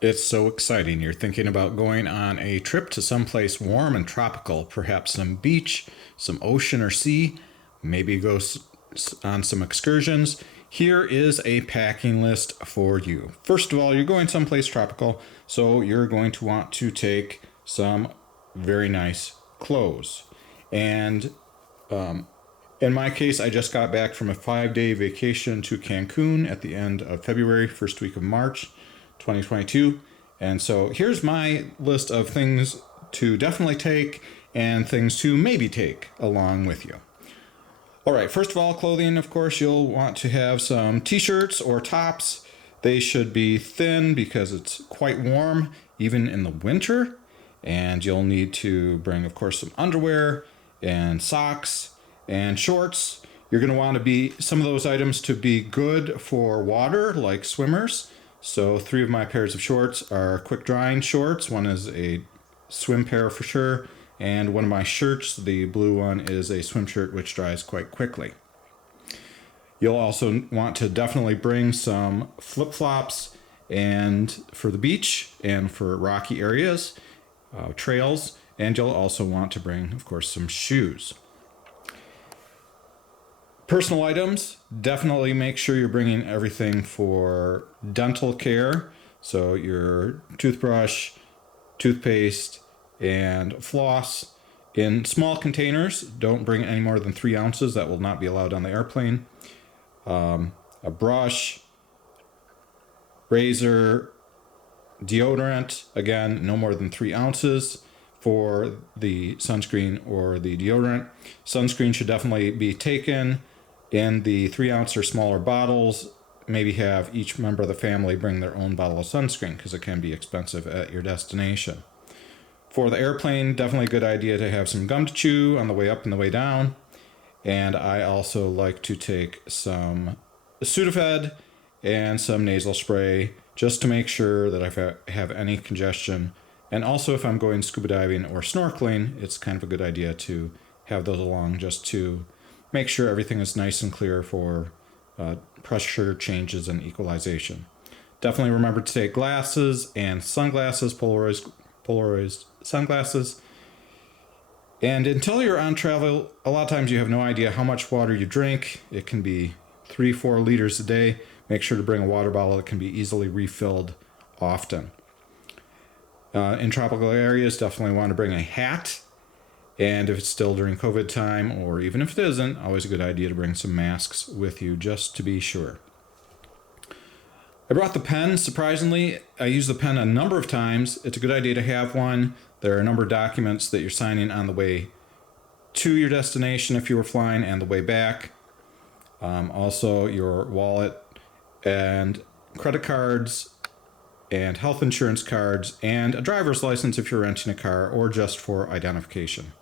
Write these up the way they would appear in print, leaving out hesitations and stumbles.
It's so exciting. You're thinking about going on a trip to someplace warm and tropical, perhaps some beach, some ocean or sea, maybe go on some excursions. Here is a packing list for you. First of all, you're going someplace tropical, so you're going to want to take some very nice clothes. And in my case, I just got back from a 5-day vacation to Cancun at the end of February, first week of March 2022. And so here's my list of things to definitely take and things to maybe take along with you. All right, first of all, clothing, of course, you'll want to have some t-shirts or tops. They should be thin because it's quite warm, even in the winter. And you'll need to bring, of course, some underwear and socks and shorts. You're going to want to be some of those items to be good for water, like swimmers. So 3 of my pairs of shorts are quick drying shorts. One is a swim pair for sure. And one of my shirts, the blue one, is a swim shirt which dries quite quickly. You'll also want to definitely bring some flip-flops and for the beach and for rocky areas, trails, and you'll also want to bring, of course, some shoes. Personal items, definitely make sure you're bringing everything for dental care. So your toothbrush, toothpaste, and floss in small containers. Don't bring any more than 3 ounces. That will not be allowed on the airplane. A brush, razor, deodorant. Again, no more than 3 ounces for the sunscreen or the deodorant. Sunscreen should definitely be taken in the 3 ounce or smaller bottles. Maybe have each member of the family bring their own bottle of sunscreen because it can be expensive at your destination. For the airplane, definitely a good idea to have some gum to chew on the way up and the way down. And I also like to take some Sudafed and some nasal spray just to make sure that if I have any congestion. And also if I'm going scuba diving or snorkeling, it's kind of a good idea to have those along just to make sure everything is nice and clear for pressure changes and equalization. Definitely remember to take glasses and sunglasses, polarized sunglasses. And until you're on travel, a lot of times you have no idea how much water you drink. It can be 3-4 liters a day. Make sure to bring a water bottle that can be easily refilled often. In tropical areas, definitely want to bring a hat. And if it's still during COVID time, or even if it isn't, always a good idea to bring some masks with you just to be sure. I brought the pen. Surprisingly, I used the pen a number of times. It's a good idea to have one. There are a number of documents that you're signing on the way to your destination if you were flying and the way back. Also, your wallet and credit cards and health insurance cards and a driver's license if you're renting a car or just for identification.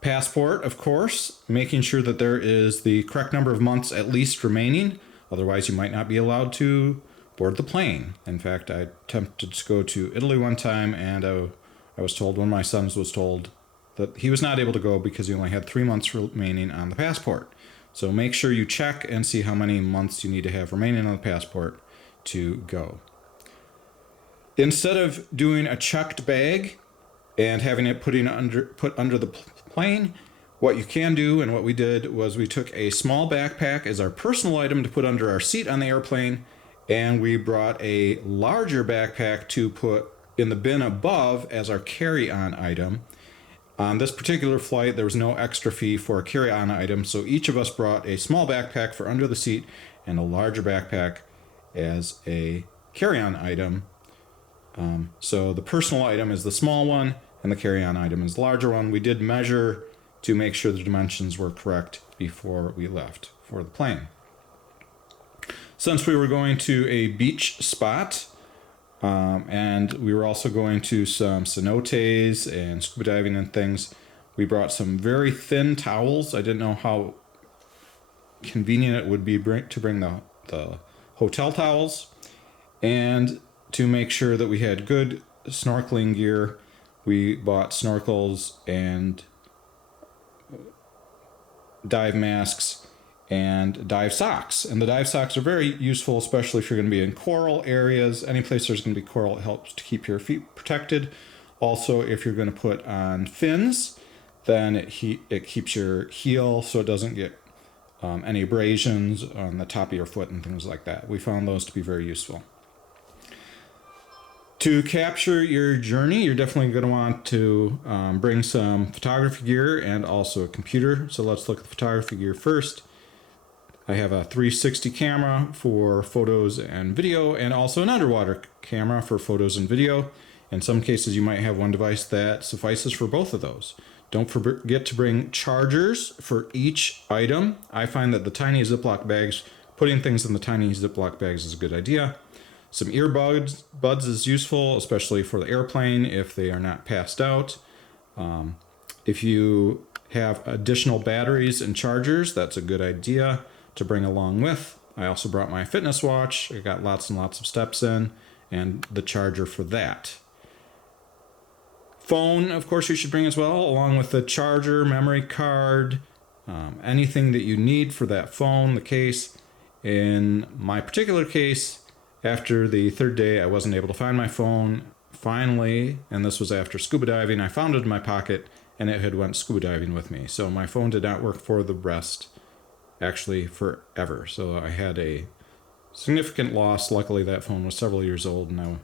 Passport, of course, making sure that there is the correct number of months at least remaining. Otherwise, you might not be allowed to board the plane. In fact, I attempted to go to Italy one time, and I was told, one of my sons was told that he was not able to go because he only had 3 months remaining on the passport. So make sure you check and see how many months you need to have remaining on the passport to go. Instead of doing a checked bag and having it put under the plane, what you can do, and what we did, was we took a small backpack as our personal item to put under our seat on the airplane, and we brought a larger backpack to put in the bin above as our carry-on item. On this particular flight, there was no extra fee for a carry-on item, so each of us brought a small backpack for under the seat and a larger backpack as a carry-on item. So the personal item is the small one, and the carry-on item is the larger one. We did measure to make sure the dimensions were correct before we left for the plane. Since we were going to a beach spot, and we were also going to some cenotes and scuba diving and things, we brought some very thin towels. I didn't know how convenient it would be to bring the hotel towels. And to make sure that we had good snorkeling gear, we bought snorkels and dive masks and dive socks. And the dive socks are very useful, especially if you're going to be in coral areas. Any place there's going to be coral, it helps to keep your feet protected. Also, if you're going to put on fins, then it keeps your heel so it doesn't get any abrasions on the top of your foot and things like that. We found those to be very useful. To capture your journey, you're definitely going to want to bring some photography gear and also a computer. So let's look at the photography gear first. I have a 360 camera for photos and video, and also an underwater camera for photos and video. In some cases, you might have one device that suffices for both of those. Don't forget to bring chargers for each item. I find that the tiny Ziploc bags, putting things in the tiny Ziploc bags is a good idea. Some earbuds is useful, especially for the airplane if they are not passed out. If you have additional batteries and chargers, that's a good idea to bring along with. I also brought my fitness watch. I got lots and lots of steps in, and the charger for that. Phone, of course, you should bring as well, along with the charger, memory card, anything that you need for that phone, the case. In my particular case, after the third day, I wasn't able to find my phone. Finally, and this was after scuba diving, I found it in my pocket, and it had went scuba diving with me. So my phone did not work for the rest, actually forever. So I had a significant loss. Luckily, that phone was several years old, and I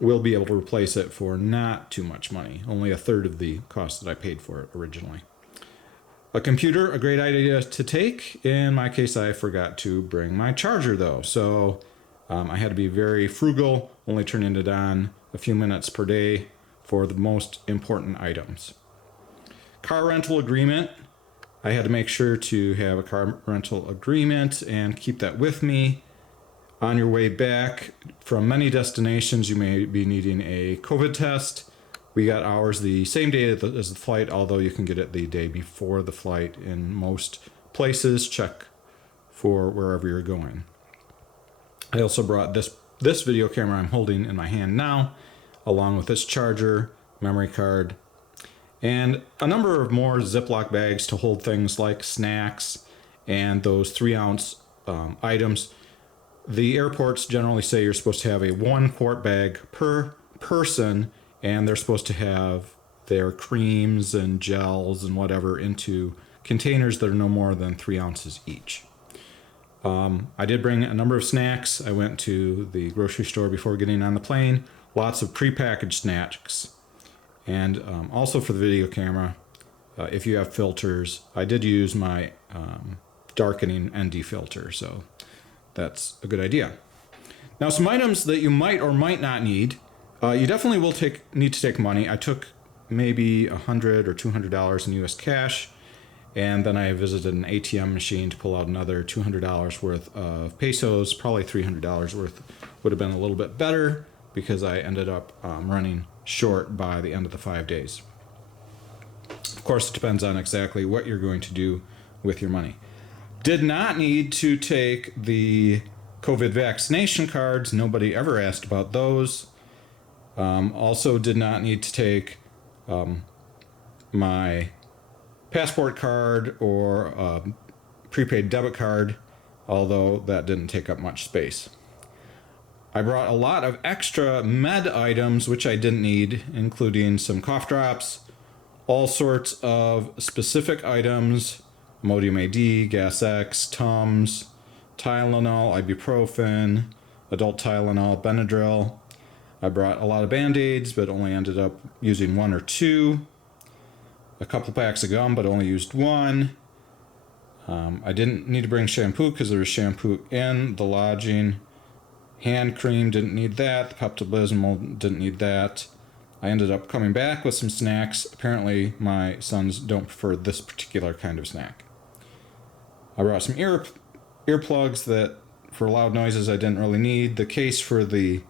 will be able to replace it for not too much money, only a third of the cost that I paid for it originally. A computer, a great idea to take. In my case, I forgot to bring my charger though, so I had to be very frugal, only turning it on a few minutes per day for the most important items. Car rental agreement. I had to make sure to have a car rental agreement and keep that with me. On your way back from many destinations, you may be needing a COVID test. We got ours the same day as the flight, although you can get it the day before the flight in most places. Check for wherever you're going. I also brought this video camera I'm holding in my hand now, along with this charger, memory card, and a number of more Ziploc bags to hold things like snacks and those 3-ounce items. The airports generally say you're supposed to have a 1-quart bag per person, and they're supposed to have their creams and gels and whatever into containers that are no more than 3 ounces each. I did bring a number of snacks. I went to the grocery store before getting on the plane. Lots of prepackaged snacks. And also for the video camera, if you have filters, I did use my darkening ND filter, so that's a good idea. Now, some items that you might or might not need. You definitely will need to take money. I took maybe $100 or $200 in US cash, and then I visited an ATM machine to pull out another $200 worth of pesos. Probably $300 worth would have been a little bit better because I ended up running short by the end of the 5 days. Of course, it depends on exactly what you're going to do with your money. Did not need to take the COVID vaccination cards. Nobody ever asked about those. Also did not need to take my passport card or prepaid debit card, although that didn't take up much space. I brought a lot of extra med items, which I didn't need, including some cough drops, all sorts of specific items, Imodium AD, Gas X, Tums, Tylenol, ibuprofen, adult Tylenol, Benadryl. I brought a lot of Band-Aids, but only ended up using 1 or 2. A couple packs of gum, but only used 1. I didn't need to bring shampoo because there was shampoo in the lodging. Hand cream, didn't need that. The Pepto-Bismol, didn't need that. I ended up coming back with some snacks. Apparently, my sons don't prefer this particular kind of snack. I brought some earplugs that, for loud noises, I didn't really need. The case for the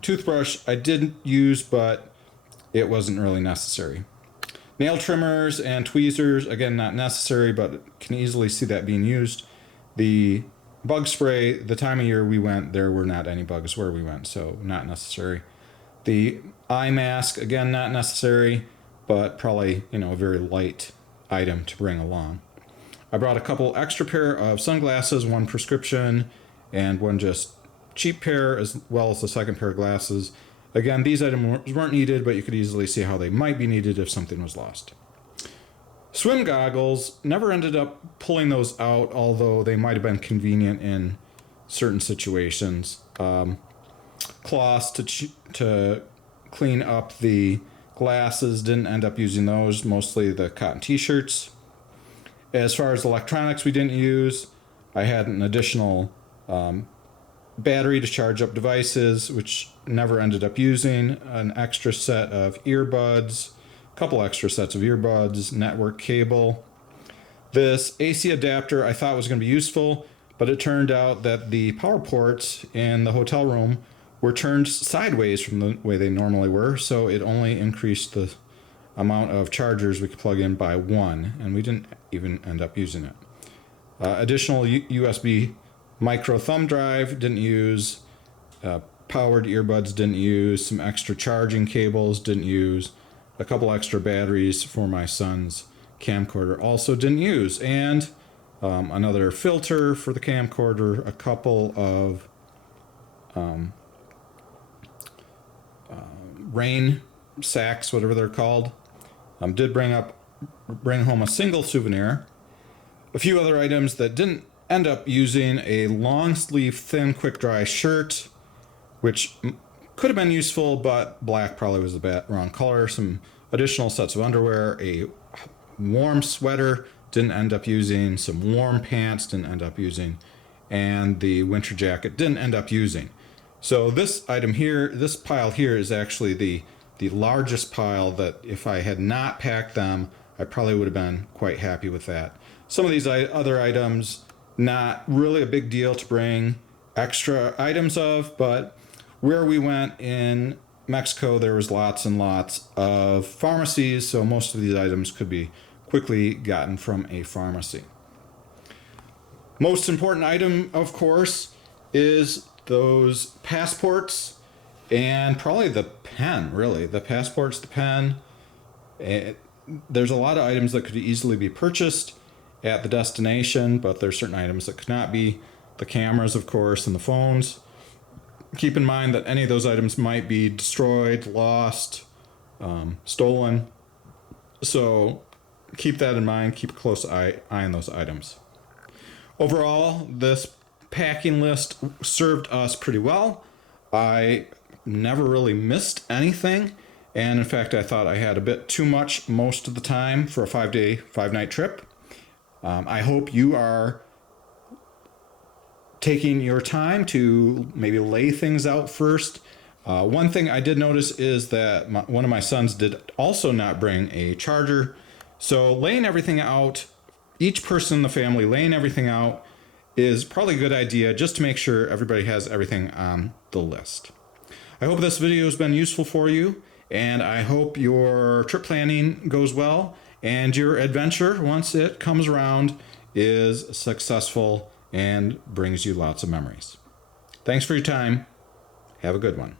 toothbrush I didn't use, but it wasn't really necessary. Nail trimmers and tweezers, again, not necessary, but can easily see that being used. The bug spray, the time of year we went, there were not any bugs where we went, so not necessary. The eye mask, again, not necessary, but probably, a very light item to bring along. I brought a couple extra pair of sunglasses, one prescription and one just cheap pair, as well as the second pair of glasses. Again, these items weren't needed, but you could easily see how they might be needed if something was lost. Swim goggles, never ended up pulling those out, although they might have been convenient in certain situations. Cloths to clean up the glasses, didn't end up using those, mostly the cotton t-shirts. As far as electronics we didn't use, I had an additional battery to charge up devices, which never ended up using, an extra set of earbuds, a couple extra sets of earbuds, network cable. This AC adapter I thought was going to be useful, but it turned out that the power ports in the hotel room were turned sideways from the way they normally were, so it only increased the amount of chargers we could plug in by one, and we didn't even end up using it. Additional USB micro thumb drive didn't use, powered earbuds didn't use, some extra charging cables didn't use, a couple extra batteries for my son's camcorder also didn't use, and another filter for the camcorder, a couple of rain sacks, whatever they're called. Did bring home a single souvenir. A few other items that didn't end up using: a long sleeve thin quick dry shirt, which could have been useful, but black probably was the wrong color. Some additional sets of underwear, a warm sweater, didn't end up using, some warm pants, didn't end up using, and the winter jacket didn't end up using. So this item here, this pile here, is actually the largest pile that if I had not packed them, I probably would have been quite happy with that. Some of these other items, not really a big deal to bring extra items of, but where we went in Mexico, there was lots and lots of pharmacies, so most of these items could be quickly gotten from a pharmacy. Most important item, of course, is those passports and probably the pen, really. The passports, the pen. There's a lot of items that could easily be purchased at the destination, but there's certain items that could not be. The cameras, of course, and the phones. Keep in mind that any of those items might be destroyed, lost, stolen. So keep that in mind. Keep a close eye on those items. Overall, this packing list served us pretty well. I never really missed anything. And in fact, I thought I had a bit too much most of the time for a 5-day, 5-night trip. I hope you are taking your time to maybe lay things out first. One thing I did notice is that one of my sons did also not bring a charger. So laying everything out, each person in the family laying everything out, is probably a good idea just to make sure everybody has everything on the list. I hope this video has been useful for you, and I hope your trip planning goes well and your adventure, once it comes around, is successful and brings you lots of memories. Thanks for your time. Have a good one.